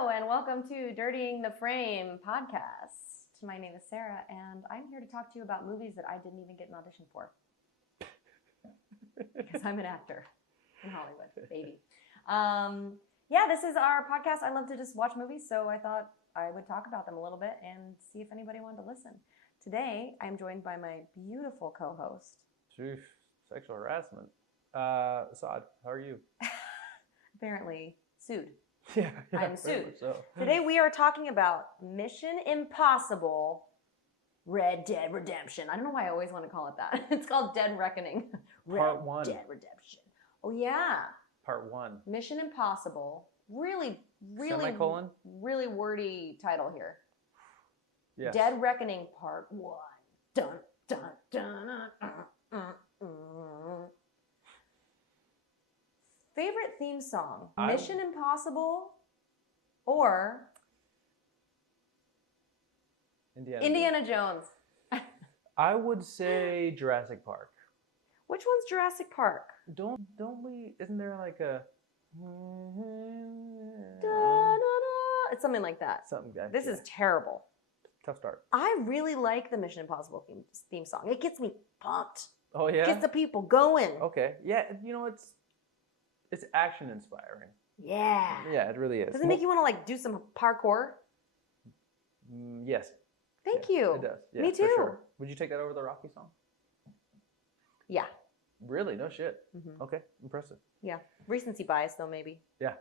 Hello, and welcome to Dirtying the Frame podcast. My name is Sarah, and I'm here to talk to you about movies that I didn't even get an audition for. Because I'm an actor in Hollywood, baby. This is our podcast. I love to just watch movies, so I thought I would talk about them a little bit and see if anybody wanted to listen. Today, I'm joined by my beautiful co-host. Jeez, sexual harassment. Saad, how are you? Apparently sued. Yeah, I'm sued. So. Today we are talking about Mission Impossible Red Dead Redemption. I don't know why I always want to call it that. It's called Dead Reckoning. Part 1. Dead Redemption. Oh yeah. Part 1. Mission Impossible. Really Semicolon? Really wordy title here. Yes. Dead Reckoning Part 1. Dun dun dun. Favorite theme song? Mission Impossible or Indiana Jones? I would say Jurassic Park. Which one's Jurassic Park? Don't we? Isn't there like a? It's something like that. Something. This is terrible. Tough start. I really like the Mission Impossible theme song. It gets me pumped. Oh yeah. It gets the people going. Okay. Yeah. You know it's action inspiring. Yeah. Yeah, it really is. Does it make you want to like do some parkour? Yes. Thank you. It does. Yeah, me too. For sure. Would you take that over the Rocky song? Yeah. Really? No shit. Mm-hmm. Okay. Impressive. Yeah. Recency bias though, maybe. Yeah.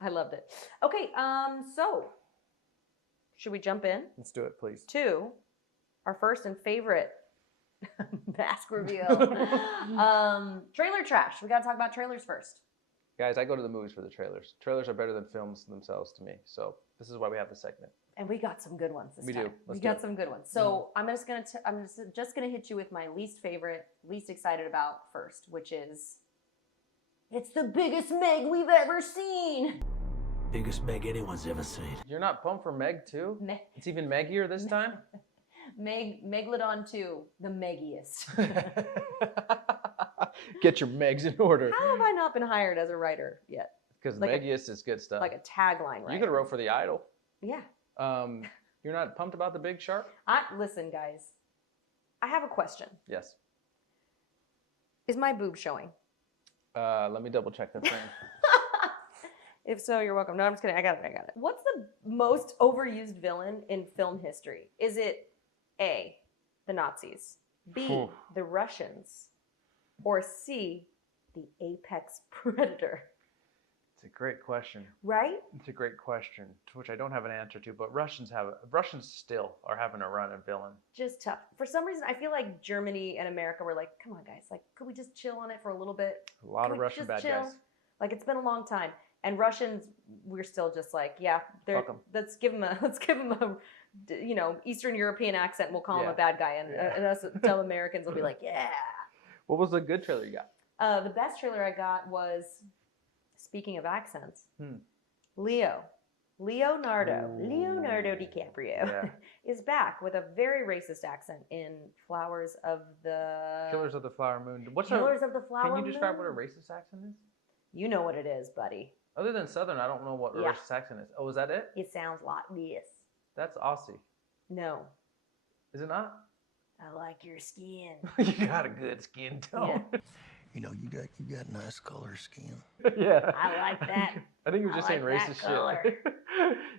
I loved it. Okay. So should we jump in? Let's do it, please. To our first and favorite mask reveal. Trailer trash. We got to talk about trailers first. Guys, I go to the movies for the trailers. Trailers are better than films themselves to me. So this is why we have the segment. And we got some good ones this time. We do. We got some good ones. So I'm just gonna hit you with my least favorite, least excited about first, which is it's the biggest Meg we've ever seen. Biggest Meg anyone's ever seen. You're not pumped for Meg 2? It's even Meggier this time? Megalodon 2, the Meggiest. Get your Megs in order. How have I not been hired as a writer yet? Because like Meggiest is good stuff. Like a tagline, right? You could have wrote for The Idol. Yeah. You're not pumped about The Big Shark? Listen, guys. I have a question. Yes. Is my boob showing? Let me double check that thing. If so, you're welcome. No, I'm just kidding. I got it. What's the most overused villain in film history? Is it A, the Nazis, B, the Russians, or C, the apex predator? It's a great question. Right? It's a great question, to which I don't have an answer to, but Russians still are having a run at villain. Just tough. For some reason, I feel like Germany and America were like, come on, guys. Like, could we just chill on it for a little bit? A lot of Russian bad guys. Like, it's been a long time. And Russians, we're still just like, yeah, let's give them a, Eastern European accent. And we'll call him a bad guy, and us dumb Americans will be like, yeah. What was the good trailer you got? The best trailer I got was, speaking of accents, Leonardo DiCaprio is back with a very racist accent in Flowers of the Killers of the Flower Moon. Killers of the Flower Moon. Can you describe what a racist accent is? You know what it is, buddy. Other than Southern, I don't know what a racist accent is. Oh, is that it? It sounds like this. That's Aussie. No. Is it not? I like your skin. You got a good skin tone. Yeah. You know, you got nice color skin. Yeah. I like that. I think you were just saying like racist shit.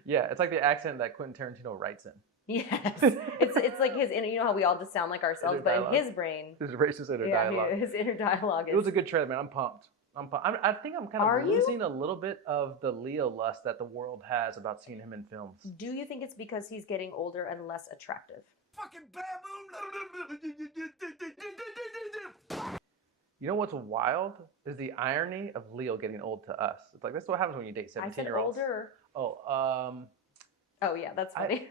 Yeah, it's like the accent that Quentin Tarantino writes in. Yes. It's like his inner, you know how we all just sound like ourselves, but in his brain. His racist inner dialogue. His inner dialogue is. It was a good trailer, man. I'm pumped. I think I'm kind of losing a little bit of the Leo lust that the world has about seeing him in films. Do you think it's because he's getting older and less attractive? Fucking baboon! You know what's wild is the irony of Leo getting old to us. It's like, that's what happens when you date 17-year-olds. I said older. Oh, oh yeah, that's funny.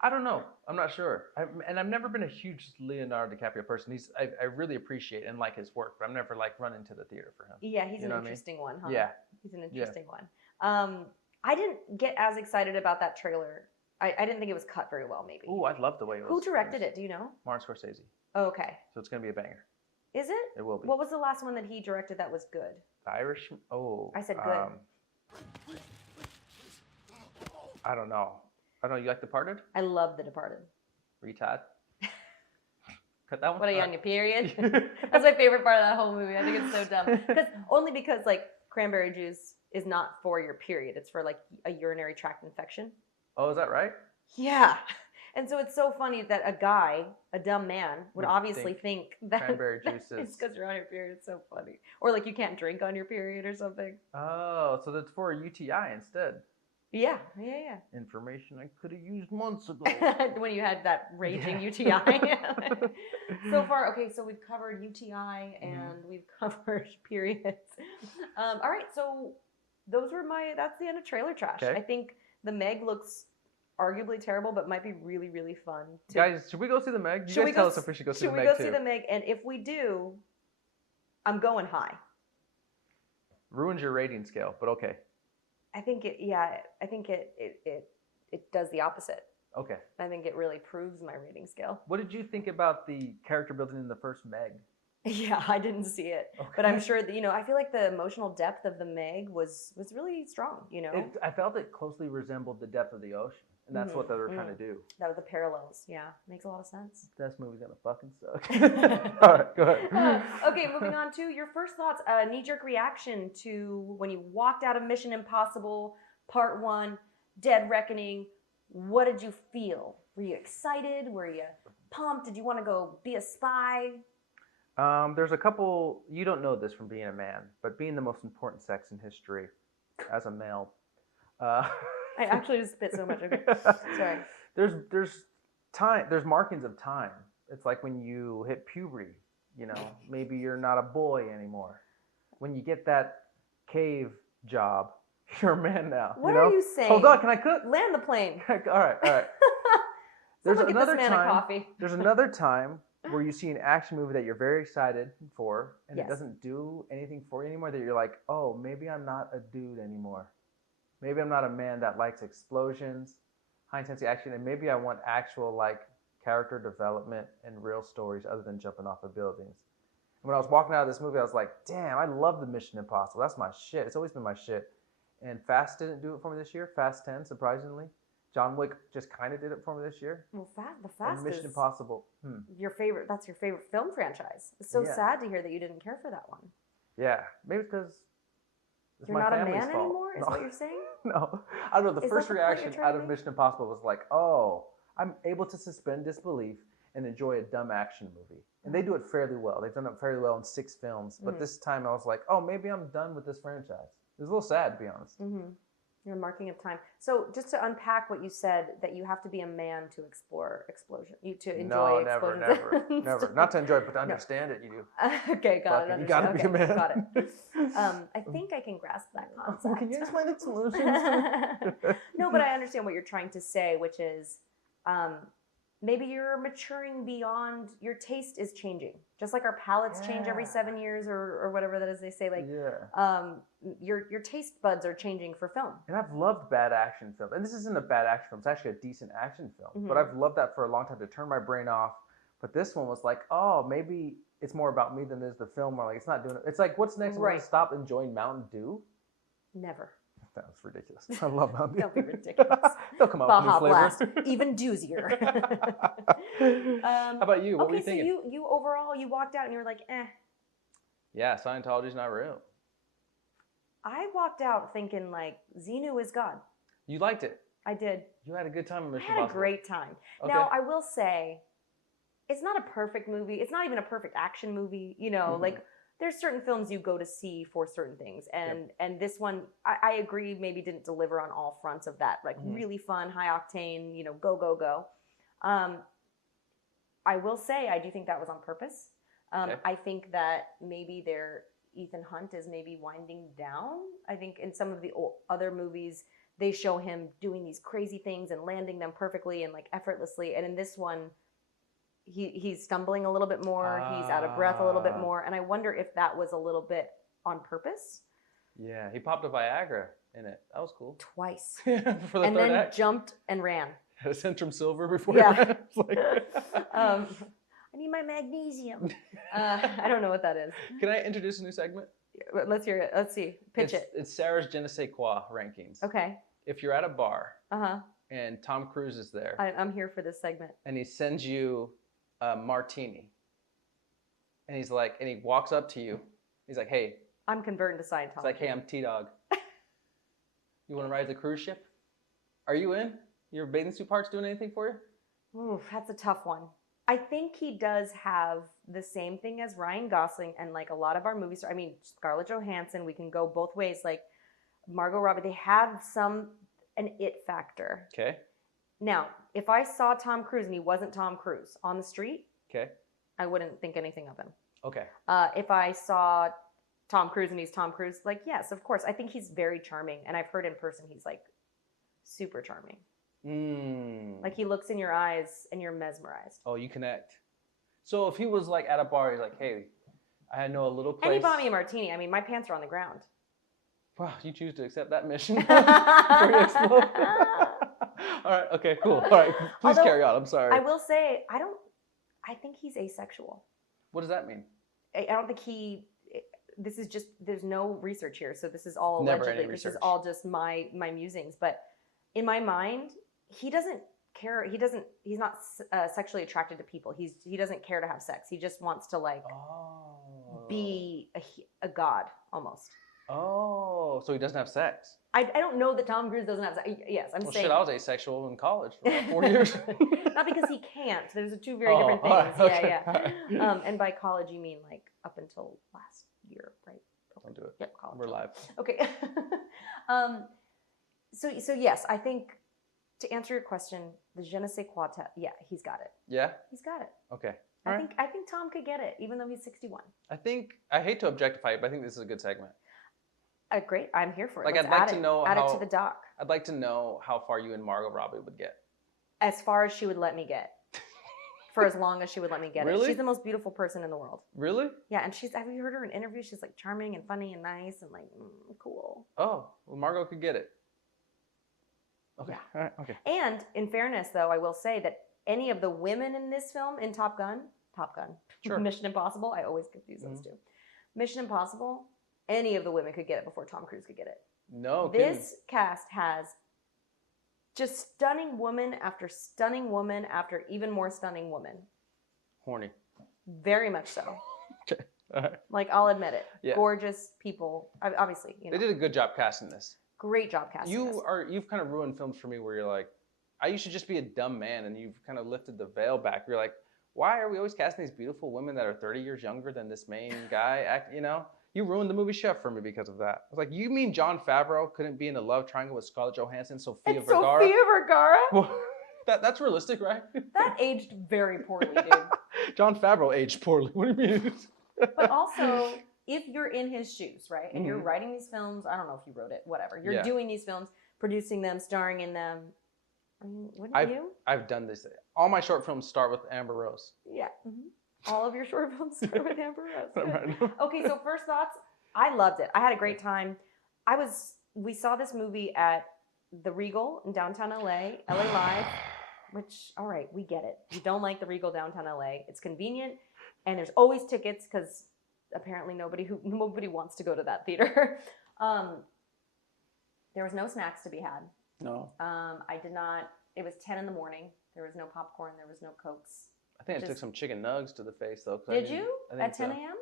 I don't know. I'm not sure. I've never been a huge Leonardo DiCaprio person. I really appreciate and like his work, but I've never run into the theater for him. Yeah, he's an interesting one, huh? Yeah. He's an interesting one. I didn't get as excited about that trailer. I didn't think it was cut very well, maybe. Oh, I love the way it was. Who directed it? Do you know? Martin Scorsese. Oh, okay. So it's going to be a banger. Is it? It will be. What was the last one that he directed that was good? The Irish? Oh. I said good. I don't know. I don't know. You like Departed? I love The Departed. Retard. Cut that one. What are you on your period? That's my favorite part of that whole movie. I think it's so dumb. Because like cranberry juice is not for your period. It's for like a urinary tract infection. Oh, is that right? Yeah. And so it's so funny that a guy, a dumb man, would obviously think that cranberry juice it's is because you're on your period. It's so funny. Or like you can't drink on your period or something. Oh, so that's for a UTI instead. Yeah. Information I could have used months ago. When you had that raging UTI. So far, okay, so we've covered UTI and we've covered periods. All right, so that's the end of trailer trash. Okay. I think the Meg looks arguably terrible, but might be really, really fun. Guys, should we go see the Meg? You guys tell us if we should go see the Meg too. Should we go see the Meg? And if we do, I'm going high. Ruins your rating scale, but okay. I think it does the opposite. Okay. I think it really proves my rating scale. What did you think about the character building in the first Meg? Yeah, I didn't see it, okay. But I'm sure that I feel like the emotional depth of the Meg was really strong. I felt it closely resembled the depth of the ocean, and that's what they were trying to do. That was the parallels. Yeah, makes a lot of sense. This movie's gonna fucking suck. All right, go ahead. Okay, moving on to your first thoughts. Knee-jerk reaction to when you walked out of Mission Impossible Part 1, Dead Reckoning. What did you feel? Were you excited? Were you pumped? Did you want to go be a spy? There's a couple, you don't know this from being a man, but being the most important sex in history as a male. I actually just spit so much. Okay. Sorry. There's markings of time. It's like when you hit puberty, maybe you're not a boy anymore. When you get that cave job, you're a man now. What are you saying? Hold on, can I cook? Land the plane. All right. There's Someone another get this man a coffee. There's another time where you see an action movie that you're very excited for, and it doesn't do anything for you anymore, that you're like, oh, maybe I'm not a dude anymore. Maybe I'm not a man that likes explosions, high-intensity action, and maybe I want actual, character development and real stories other than jumping off of buildings. And when I was walking out of this movie, I was like, damn, I love the Mission Impossible. That's my shit. It's always been my shit. And Fast didn't do it for me this year. Fast 10, surprisingly. John Wick just kind of did it for me this year. Well, the Fast and Mission Impossible. Your favorite. That's your favorite film franchise. It's so sad to hear that you didn't care for that one. Yeah, maybe it's because it's you're my not a family's man fault. anymore. Is what you're saying? No, I don't know. The Is first that the point reaction you're trying out to of make? Mission Impossible was like, oh, I'm able to suspend disbelief and enjoy a dumb action movie. And they do it fairly well. They've done it fairly well in 6 films. But this time I was like, oh, maybe I'm done with this franchise. It was a little sad, to be honest. Your marking of time. So just to unpack what you said, that you have to be a man to explore explosion. To enjoy explosions. Never. Not to enjoy it, but to understand it, you do. Okay, got it. You gotta be a man. Got it. I think I can grasp that concept. Can you explain it solutions? No, but I understand what you're trying to say, which is maybe you're maturing beyond, your taste is changing. Just like our palates change every 7 years or whatever that is they say. Your taste buds are changing for film. And I've loved bad action films. And this isn't a bad action film. It's actually a decent action film. But I've loved that for a long time, to turn my brain off. But this one was like, oh, maybe it's more about me than it is the film. Or like, it's not doing it. It's like, what's next? I'm going to stop enjoying Mountain Dew? Never. That was ridiculous. I love Mountain Dew. Don't be ridiculous. They'll come out Baja with new Blast, flavor. even doozier. How about you? What were you thinking? So you overall, you walked out and you were like, eh. Yeah, Scientology's not real. I walked out thinking like, Xenu is God. You liked it? I did. You had a good time in Mission I had Impossible. a great time. Okay. Now, I will say, it's not a perfect movie. It's not even a perfect action movie. Like, there's certain films you go to see for certain things. And this one, I agree, maybe didn't deliver on all fronts of that. Like, really fun, high octane, go. I will say, I do think that was on purpose. I think that maybe Ethan Hunt is maybe winding down. I think in some of the other movies, they show him doing these crazy things and landing them perfectly and like effortlessly. And in this one, he's stumbling a little bit more. He's out of breath a little bit more. And I wonder if that was a little bit on purpose. Yeah, he popped a Viagra in it. That was cool. Twice. For the and third then act. jumped and ran. Had a Centrum Silver before. Yeah. I I need my magnesium. I don't know what that is. Can I introduce a new segment? Let's hear it. Let's see. Pitch it. It's Sarah's Je ne sais quoi rankings. Okay. if you're at a bar Uh-huh. and Tom Cruise is there I'm here for this segment. and he sends you a martini and he's like, and he walks up to you, he's like, hey, I'm converting to Scientology. it's like, hey, I'm T-Dog. You want to ride the cruise ship? Are you in? Your bathing suit parts doing anything for you? Ooh, that's a tough one. I think he does have the same thing as Ryan Gosling and like a lot of our movies. I mean, Scarlett Johansson, we can go both ways. Like Margot Robbie, they have an it factor. Okay. Now, if I saw Tom Cruise and he wasn't Tom Cruise on the street, Okay. I wouldn't think anything of him. Okay. If I saw Tom Cruise and he's Tom Cruise, like, yes, of course. I think he's very charming. And I've heard in person he's like super charming. Like he looks in your eyes and you're mesmerized. Oh, you connect. So if he was like at a bar, he's like, hey, I know a little place. And he bought me a martini. I mean, my pants are on the ground. Wow, you choose to accept that mission before you explode. All right, okay, cool. All right, please carry on. I'm sorry. I will say, I think he's asexual. What does that mean? I don't think this is just, there's no research here. So this is all Never allegedly, any this research. is all just my musings. But in my mind, he doesn't care. He's not sexually attracted to people. He doesn't care to have sex. He just wants to like be a god almost. Oh, so he doesn't have sex. I don't know that Tom Cruise doesn't have sex. Yes, I'm saying. Shit, I was asexual in college for about 4 years. Not because he can't. There's two very different things. Right, okay. Yeah. And by college, you mean like up until last year, right? Don't do it. Yep, college. We're live. Okay. So yes, I think to answer your question, the je ne sais quoi, yeah, he's got it. Yeah? He's got it. Okay. I think Tom could get it, even though he's 61. I hate to objectify it, but I think this is a good segment. Great, I'm here for it. Like, Let's I'd like add to it. know add how- it to the doc. I'd like to know how far you and Margot Robbie would get. As far as she would let me get. For as long as she would let me get it. Really? She's the most beautiful person in the world. Really? Yeah, and have you heard her in interviews? She's like charming and funny and nice and like cool. Oh, well, Margot could get it. Okay. Yeah. All right. Okay. And in fairness, though, I will say that any of the women in this film, in Top Gun, Sure. Mission Impossible, I always confuse those two. Mission Impossible, any of the women could get it before Tom Cruise could get it. No. This cast has just stunning woman after even more stunning woman. Horny. Very much so. Okay. All right. Like, I'll admit it. Yeah. Gorgeous people. Obviously, They did a good job casting this. Great job casting this. You've kind of ruined films for me where you're like, I used to just be a dumb man, and you've kind of lifted the veil back. You're like, why are we always casting these beautiful women that are 30 years younger than this main guy? You ruined the movie Chef for me because of that. I was like, you mean Jon Favreau couldn't be in a love triangle with Scarlett Johansson, Sofia Vergara? Sofia Vergara? Well, that's realistic, right? That aged very poorly, dude. Jon Favreau aged poorly. What do you mean? But also, if you're in his shoes, right, and you're writing these films, I don't know if you wrote it, whatever. You're doing these films, producing them, starring in them. I mean, wouldn't you? I've done this. All my short films start with Amber Rose. Yeah. All of your short films start with Amber Rose. Right. Okay, so first thoughts. I loved it. I had a great time. We saw this movie at the Regal in downtown LA Live, which, all right, we get it. You don't like the Regal downtown LA. It's convenient, and there's always tickets because apparently nobody wants to go to that theater. There was no snacks to be had. No. I did not. It was 10 in the morning. There was no popcorn. There was no Cokes. I think I took some chicken nugs to the face, though. Did you? At 10 a.m.?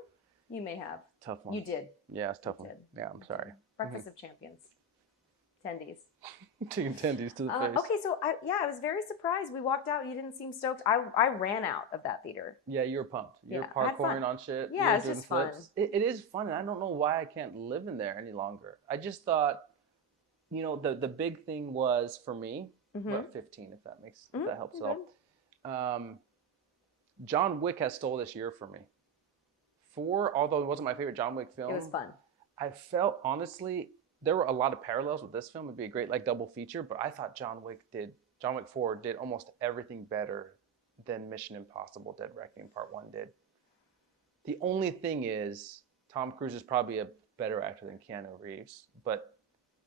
You may have. Tough one. You did. Yeah, it's a tough one. did. Yeah, I'm sorry. Breakfast of Champions. Tendies. Chicken tendies to the face. Okay, so I was very surprised. We walked out. You didn't seem stoked. I ran out of that theater. Yeah, you were pumped. You Yeah, were I had fun. parkouring on shit. Yeah, you were it's doing just fun. flips. It is fun, and I don't know why I can't live in there any longer. I just thought, the big thing was for me, about 15, if that helps at all. John Wick has stole this year for me. Although it wasn't my favorite John Wick film, It was fun. I felt, honestly, there were a lot of parallels with this film. It'd be a great double feature, but I thought John Wick 4 did almost everything better than Mission Impossible Dead Reckoning Part 1 did. The only thing is, Tom Cruise is probably a better actor than Keanu Reeves, but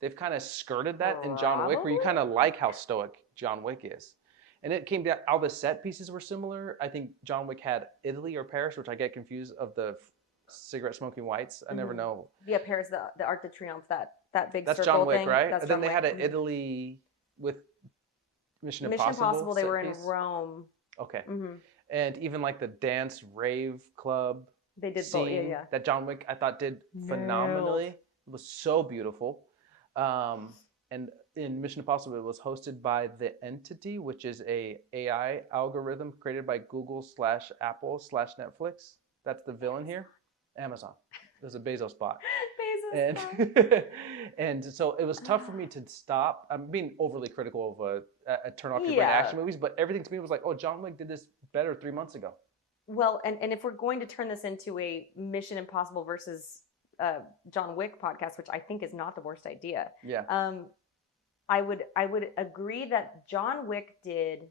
they've kind of skirted that in John Wick, where you kind of like how stoic John Wick is. And it came down, all the set pieces were similar. I think John Wick had Italy or Paris, which I get confused of the cigarette smoking whites. I never know. Yeah, Paris, the Arc de Triomphe, that that big That's circle John Wick, thing. right? That's And then John they had Wick. an Italy with Mission Mission Impossible. Impossible. They set were in piece. Rome. Okay. Hmm. And even like the dance rave club They did both. scene Yeah. that John Wick I thought did Nailed. phenomenally. It was so beautiful. And in Mission Impossible, it was hosted by The Entity, which is a AI algorithm created by Google/Apple/Netflix. That's the villain here. Amazon. There's a Bezos bot. Bezos. And and so it was tough for me to stop. I'm being overly critical of a turn off your brain action movies, but everything to me was like, oh, John Wick did this better 3 months ago. Well, and if we're going to turn this into a Mission Impossible versus John Wick podcast, which I think is not the worst idea. Yeah. I would agree that John Wick did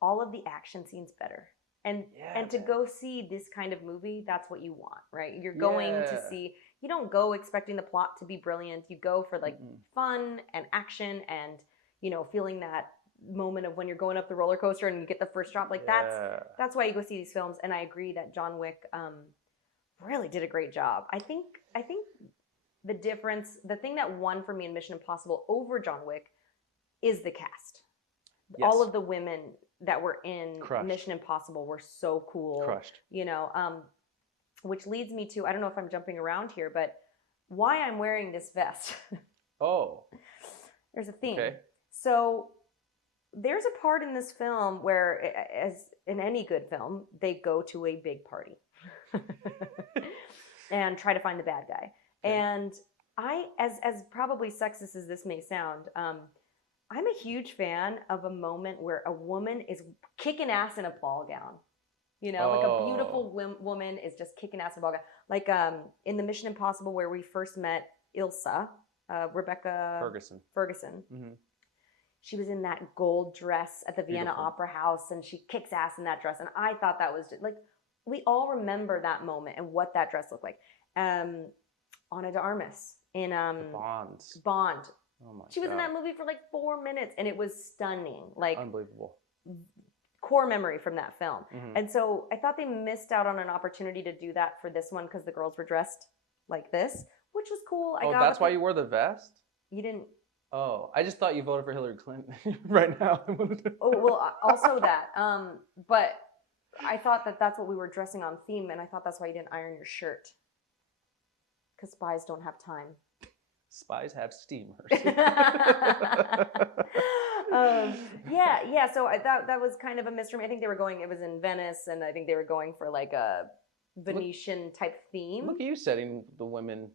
all of the action scenes better. And to go see this kind of movie, that's what you want, right? You're going to see, you don't go expecting the plot to be brilliant. You go for like fun and action and, you know, feeling that moment of when you're going up the roller coaster and you get the first drop. Like that's why you go see these films. And I agree that John Wick really did a great job. I think the difference, the thing that won for me in Mission Impossible over John Wick is the cast. Yes. All of the women that were in Crushed. Mission Impossible were so cool. Crushed. You know, which leads me to, I don't know if I'm jumping around here, but why I'm wearing this vest. Oh. There's a theme. Okay. So there's a part in this film where, as in any good film, they go to a big party and try to find the bad guy. Okay. And I, as probably sexist as this may sound, I'm a huge fan of a moment where a woman is kicking ass in a ball gown. You know, like a beautiful woman is just kicking ass in a ball gown. Like in the Mission Impossible where we first met Ilsa, Rebecca Ferguson. Mm-hmm. She was in that gold dress at the Vienna Opera House and she kicks ass in that dress. And I thought that was just, like, we all remember that moment and what that dress looked like. Ana de Armas in Bond. Oh my she was in that movie for like 4 minutes and it was stunning. Like unbelievable. Core memory from that film. Mm-hmm. And so I thought they missed out on an opportunity to do that for this one because the girls were dressed like this, which was cool. That's why you wore the vest? You didn't. Oh, I just thought you voted for Hillary Clinton right now. Oh, well, also that. But I thought that that's what we were dressing on theme, and I thought that's why you didn't iron your shirt. Because spies don't have time. Spies have steamers. So that was kind of a mystery. I think they were going, it was in Venice, and I think they were going for like a Venetian type theme. Look at you setting the women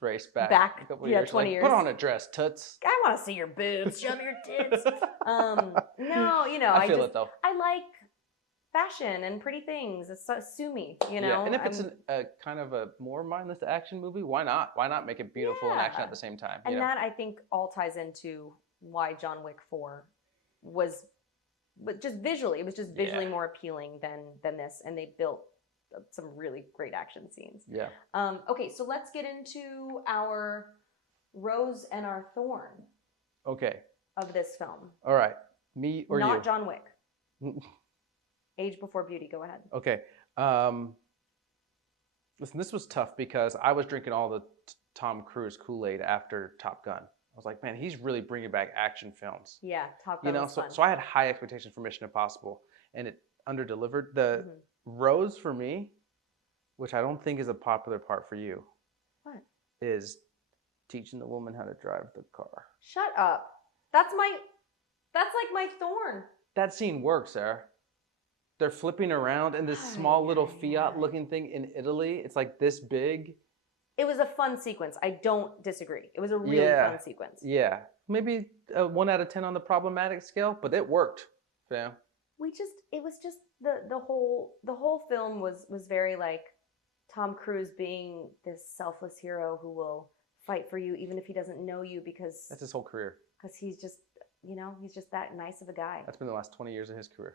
race back a couple yeah, years. 20 like, years. Put on a dress, toots. I want to see your boobs. Show me your tits. No, you know, I feel it though. I like fashion and pretty things. It's so sue me, you know. Yeah, and if it's a kind of a more mindless action movie, why not? Why not make it beautiful and action at the same time? And that I think all ties into why John Wick 4 was, but just visually, it was just visually more appealing than this, and they built some really great action scenes. Yeah. Okay, so let's get into our rose and our thorn. Okay. Of this film. All right. Me or you? Not John Wick. Age Before Beauty. Go ahead. Okay. Listen, this was tough because I was drinking all the Tom Cruise Kool-Aid after Top Gun. I was like, man, he's really bringing back action films. Yeah, Top Gun was fun. So I had high expectations for Mission Impossible, and it under-delivered. The rose for me, which I don't think is a popular part for you, is teaching the woman how to drive the car. Shut up. That's like my thorn. That scene works, Sarah. They're flipping around in this small little Fiat-looking thing in Italy. It's like this big. It was a fun sequence. I don't disagree. It was a really fun sequence. Yeah. Maybe a 1 out of 10 on the problematic scale, but it worked, fam. It was just the whole film was very like Tom Cruise being this selfless hero who will fight for you even if he doesn't know you because that's his whole career. Because he's just, he's just that nice of a guy. That's been the last 20 years of his career.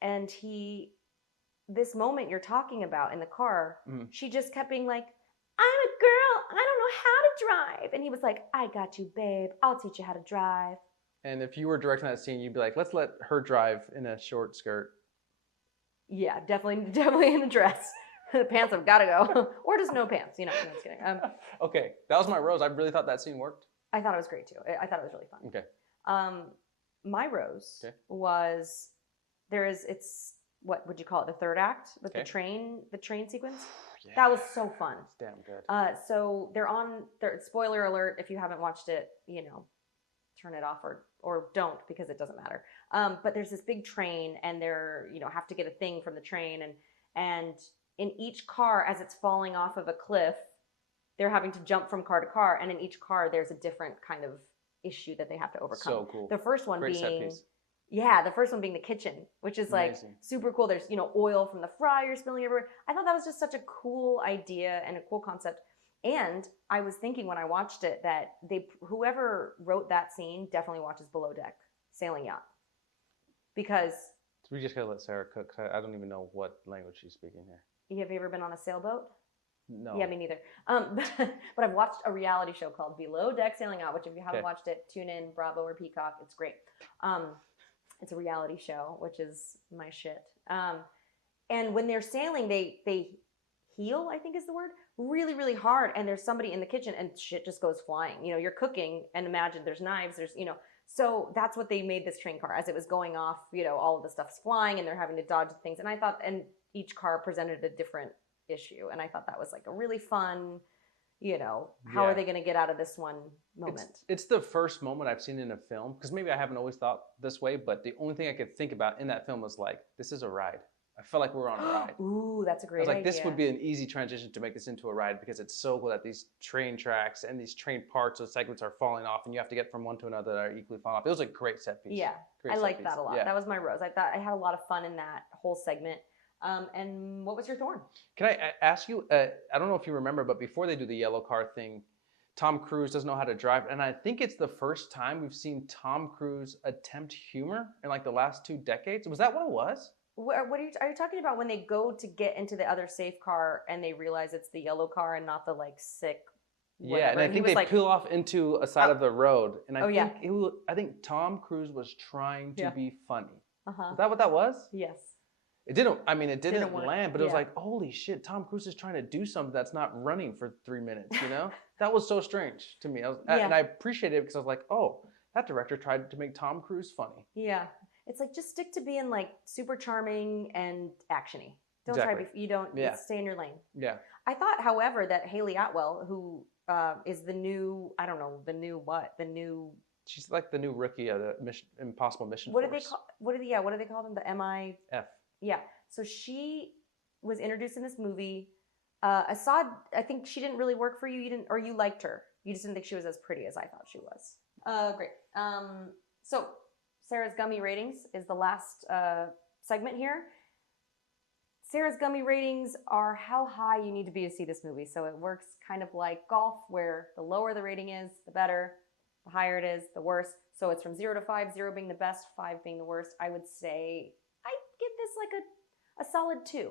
And he, this moment you're talking about in the car, she just kept being like, I'm a girl, I don't know how to drive. And he was like, I got you, babe. I'll teach you how to drive. And if you were directing that scene, you'd be like, let's let her drive in a short skirt. Yeah, definitely in a dress. The pants have got to go, or just no pants. No, I'm just kidding. Okay, that was my rose. I really thought that scene worked. I thought it was great too. I thought it was really fun. Okay. My rose was it's what would you call it? The third act with the train sequence. Yeah. That was so fun. It's damn good. So they're spoiler alert, if you haven't watched it, turn it off or don't, because it doesn't matter. But there's this big train, and they're, have to get a thing from the train, and in each car, as it's falling off of a cliff, they're having to jump from car to car, and in each car there's a different kind of issue that they have to overcome. So cool. The first one Great set being piece. Yeah, the first one being the kitchen, which is like super cool. There's, oil from the fryer spilling everywhere. I thought that was just such a cool idea and a cool concept. And I was thinking when I watched it that whoever wrote that scene definitely watches Below Deck Sailing Yacht. Because we just gotta let Sarah cook. I don't even know what language she's speaking here. have you ever been on a sailboat? No. Yeah, me neither. But I've watched a reality show called Below Deck Sailing Yacht, which if you haven't watched it, tune in, Bravo or Peacock. It's great. It's a reality show, which is my shit. And when they're sailing, they heel, I think is the word, really, really hard. And there's somebody in the kitchen and shit just goes flying. You're cooking and imagine there's knives, so that's what they made this train car. As it was going off, all of the stuff's flying and they're having to dodge things. And I thought, and each car presented a different issue. And I thought that was like a really fun, how are they going to get out of this one moment? It's the first moment I've seen in a film, because maybe I haven't always thought this way, but the only thing I could think about in that film was like, this is a ride. I felt like we were on a ride. Ooh, that's a great idea. I was like, this would be an easy transition to make this into a ride, because it's so cool that these train tracks and these train parts or segments are falling off, and you have to get from one to another that are equally falling off. It was a great set piece. Yeah, I liked that a lot. Yeah. That was my rose. I thought I had a lot of fun in that whole segment. And what was your thorn? Can I ask you, I don't know if you remember, but before they do the yellow car thing, Tom Cruise doesn't know how to drive. And I think it's the first time we've seen Tom Cruise attempt humor in like the last 2 decades. Was that what it was? What are you talking about when they go to get into the other safe car and they realize it's the yellow car and not the like sick whatever? Yeah, and I think they peel off into a side of the road. And I think Tom Cruise was trying to be funny. Is that what that was? Yes. It didn't land, but it was Yeah. like, holy shit, Tom Cruise is trying to do something that's not running for 3 minutes, That was so strange to me. And I appreciated it because I was like, oh, that director tried to make Tom Cruise funny. Yeah. It's like, just stick to being like super charming and actiony. Don't stay in your lane. Yeah. I thought, however, that Haley Atwell, who is the new, I don't know, She's like the new rookie of the Impossible Mission What Force. do they call them? The MIF. Yeah. So she was introduced in this movie. Assad, I think she didn't really work for you. You liked her. You just didn't think she was as pretty as I thought she was. Great. So Sarah's Gummy Ratings is the last segment here. Sarah's Gummy Ratings are how high you need to be to see this movie. So it works kind of like golf, where the lower the rating is, the better. The higher it is, the worse. So it's from 0 to 5, 0 being the best, 5 being the worst. I would say I'd give this like a solid 2.